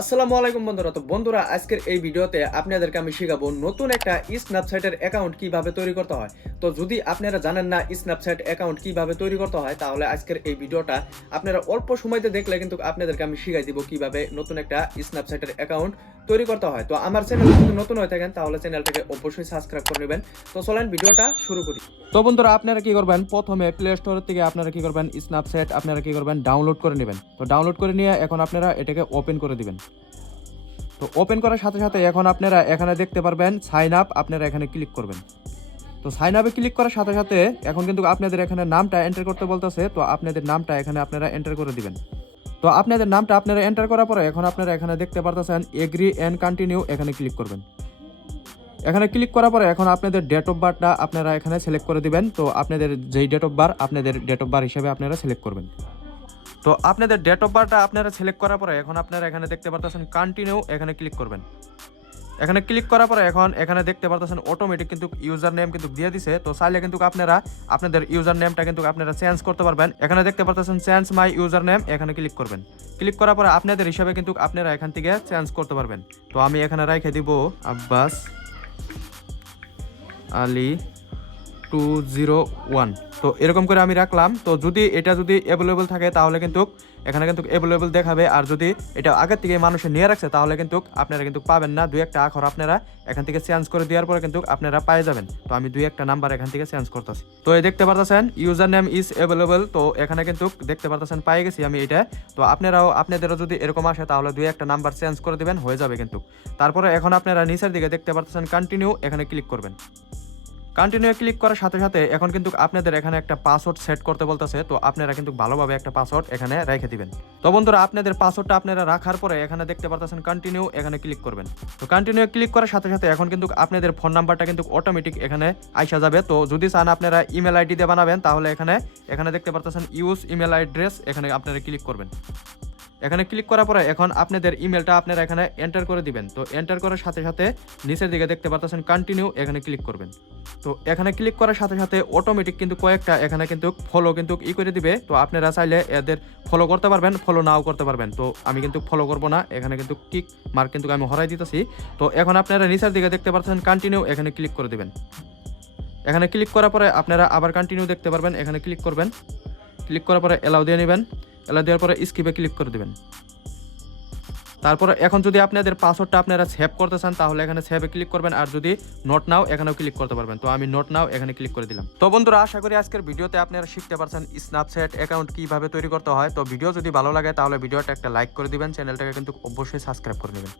আসসালামু আলাইকুম বন্ধুরা। তো বন্ধুরা, আজকের এই ভিডিওতে আপনাদেরকে আমি শেখাবো নতুন একটা স্ন্যাপচ্যাটের অ্যাকাউন্ট কিভাবে তৈরি করতে হয়। তো যদি আপনারা জানেন না স্ন্যাপচ্যাট অ্যাকাউন্ট কিভাবে তৈরি করতে হয়, তাহলে আজকের এই ভিডিওটা আপনারা অল্প সময়তে দেখলে কিন্তু আপনাদেরকে আমি শিখাই দিব কিভাবে নতুন একটা স্ন্যাপচ্যাটের অ্যাকাউন্ট তৈরি করতে হয়। তো আমার চ্যানেলে যদি নতুন হয়ে থাকেন তাহলে চ্যানেলটাকে অবশ্যই সাবস্ক্রাইব করে নেবেন। তো চলেন ভিডিওটা শুরু করি। তো বন্ধুরা, আপনারা কি করবেন, প্রথমে প্লে স্টোর থেকে আপনারা কি করবেন, স্ন্যাপচ্যাট আপনারা কি করবেন, ডাউনলোড করে নেবেন। তো ডাউনলোড করে নিয়ে এখন আপনারা এটাকে ওপেন করে দিবেন। তো ওপেন করার সাথে সাথে এখন আপনারা এখানে দেখতে পারবেন সাইন আপ, আপনারা এখানে ক্লিক করবেন। তো সাইন আপে ক্লিক করার সাথে সাথে এখন কিন্তু আপনাদের এখানে নামটা এন্টার করতে বলতেছে। তো আপনাদের নামটা এখানে আপনারা এন্টার করে দিবেন। তো আপনাদের নামটা আপনারা এন্টার করার পরে এখন আপনারা এখানে দেখতে পারতেছেন এগ্রি এন্ড কন্টিনিউ, এখানে ক্লিক করবেন। এখানে ক্লিক করার পরে এখন আপনাদের ডেট অফ বার্থটা আপনারা এখানে সিলেক্ট করে দিবেন। তো আপনাদের যেই ডেট অফ বার্থ, আপনাদের ডেট অফ বার্থ হিসেবে আপনারা সিলেক্ট করবেন। তো আপনাদের ডেট অফ বার্থটা আপনারা সিলেক্ট করার পরে এখন আপনারা এখানে দেখতে পারতেছেন কন্টিনিউ, এখানে ক্লিক করবেন। এখানে ক্লিক করার পরে এখন এখানে দেখতে পারতেছেন অটোমেটিক কিন্তু ইউজার নেম কিন্তু দিয়ে দিছে। তো চাইলে কিন্তু আপনারা আপনাদের ইউজার নেমটা কিন্তু আপনারা চেঞ্জ করতে পারবেন। এখানে দেখতে পারতেছেন চেঞ্জ মাই ইউজার নেম, এখানে ক্লিক করবেন। ক্লিক করার পরে আপনাদের হিসাবে কিন্তু আপনারা এখান থেকে চেঞ্জ করতে পারবেন। তো আমি এখানে রেখে দিব আব্বাস আলী 201। তো এরকম করে আমি রাখলাম। তো যদি এটা যদি অ্যাভেলেবল থাকে তাহলে কিন্তু এখানে কিন্তু অ্যাভেলেবল দেখাবে, আর যদি এটা আগের থেকে মানুষে নিয়ে রাখছে তাহলে কিন্তু আপনারা কিন্তু পাবেন না। দুই একটা আখর আপনারা এখান থেকে চেঞ্জ করে দেওয়ার পরে কিন্তু আপনারা পেয়ে যাবেন। তো আমি দুই একটা নাম্বার এখান থেকে চেঞ্জ করতেছি। তো এই দেখতে পারতেছেন ইউজার নেম ইজ অ্যাভেলেবল। তো এখানে কিন্তু দেখতে পারতেছেন পেয়ে গেছি আমি এটা। তো আপনাদেরও যদি এরকম আসে তাহলে দুই একটা নাম্বার চেঞ্জ করে দিবেন, হয়ে যাবে কিন্তু। তারপরে এখন আপনারা নিচের দিকে দেখতে পারতেছেন কন্টিনিউ, এখানে ক্লিক করবেন। কন্টিনিউ ক্লিক করার সাথে সাথে এখন কিন্তু আপনাদের এখানে একটা পাসওয়ার্ড সেট করতে বলতেছে। তো আপনারা কিন্তু ভালোভাবে একটা পাসওয়ার্ড এখানে রেখে দিবেন। তো বন্ধুরা, আপনাদের পাসওয়ার্ডটা আপনারা রাখার পরে এখানে দেখতে পারতেছেন কন্টিনিউ, এখানে ক্লিক করবেন। তো কন্টিনিউ ক্লিক করার সাথে সাথে এখন কিন্তু আপনাদের ফোন নাম্বারটা কিন্তু অটোমেটিক এখানে আইসা যাবে। তো যদি চান আপনারা ইমেল আইডি দিয়ে বানাবেন তাহলে এখানে দেখতে পারতেছেন ইউজ ইমেল অ্যাড্রেস, এখানে আপনারা ক্লিক করবেন। এখানে ক্লিক করার পরে এখন আপনাদের ইমেলটা আপনারা এখানে এন্টার করে দিবেন। তো এন্টার করার সাথে সাথে নিচের দিকে দেখতে পারতেছেন কন্টিনিউ, এখানে ক্লিক করবেন। তো এখানে ক্লিক করার সাথে সাথে অটোমেটিক কিন্তু কয়েকটা এখানে কিন্তু ফলো কিন্তু করে দিবে। তো আপনারা চাইলে এদের ফলো করতে পারবেন, ফলো নাও করতে পারবেন। তো আমি কিন্তু ফলো করব না, এখানে কিন্তু কিক মার্ক কিন্তু আমি হরাই দিতেছি। তো এখন আপনারা নিচের দিকে দেখতে পাচ্ছেন কন্টিনিউ, এখানে ক্লিক করে দিবেন। এখানে ক্লিক করার পরে আপনারা আবার কন্টিনিউ দেখতে পারবেন, এখানে ক্লিক করবেন। ক্লিক করার পরে এলাও দিয়ে নেবেন, এলাও দেওয়ার পরে স্কিপে ক্লিক করে দেবেন। তারপরে এখন যদি আপনাদের পাসওয়ার্ডটা আপনারা সেভ করতে চান তাহলে এখানে সেভে ক্লিক করবেন, আর যদি নোট নাও এখানেও ক্লিক করতে পারবেন। তো আমি নোট নাও এখানে ক্লিক করে দিলাম। তো বন্ধুরা, আশা করি আজকের ভিডিওতে আপনারা শিখতে পারছেন স্ন্যাপচ্যাট অ্যাকাউন্ট কিভাবে তৈরি করতে হয়। তো ভিডিও যদি ভালো লাগে তাহলে ভিডিওটা একটা লাইক করে দিবেন, চ্যানেলটাকে কিন্তু অবশ্যই সাবস্ক্রাইব করে নেবেন।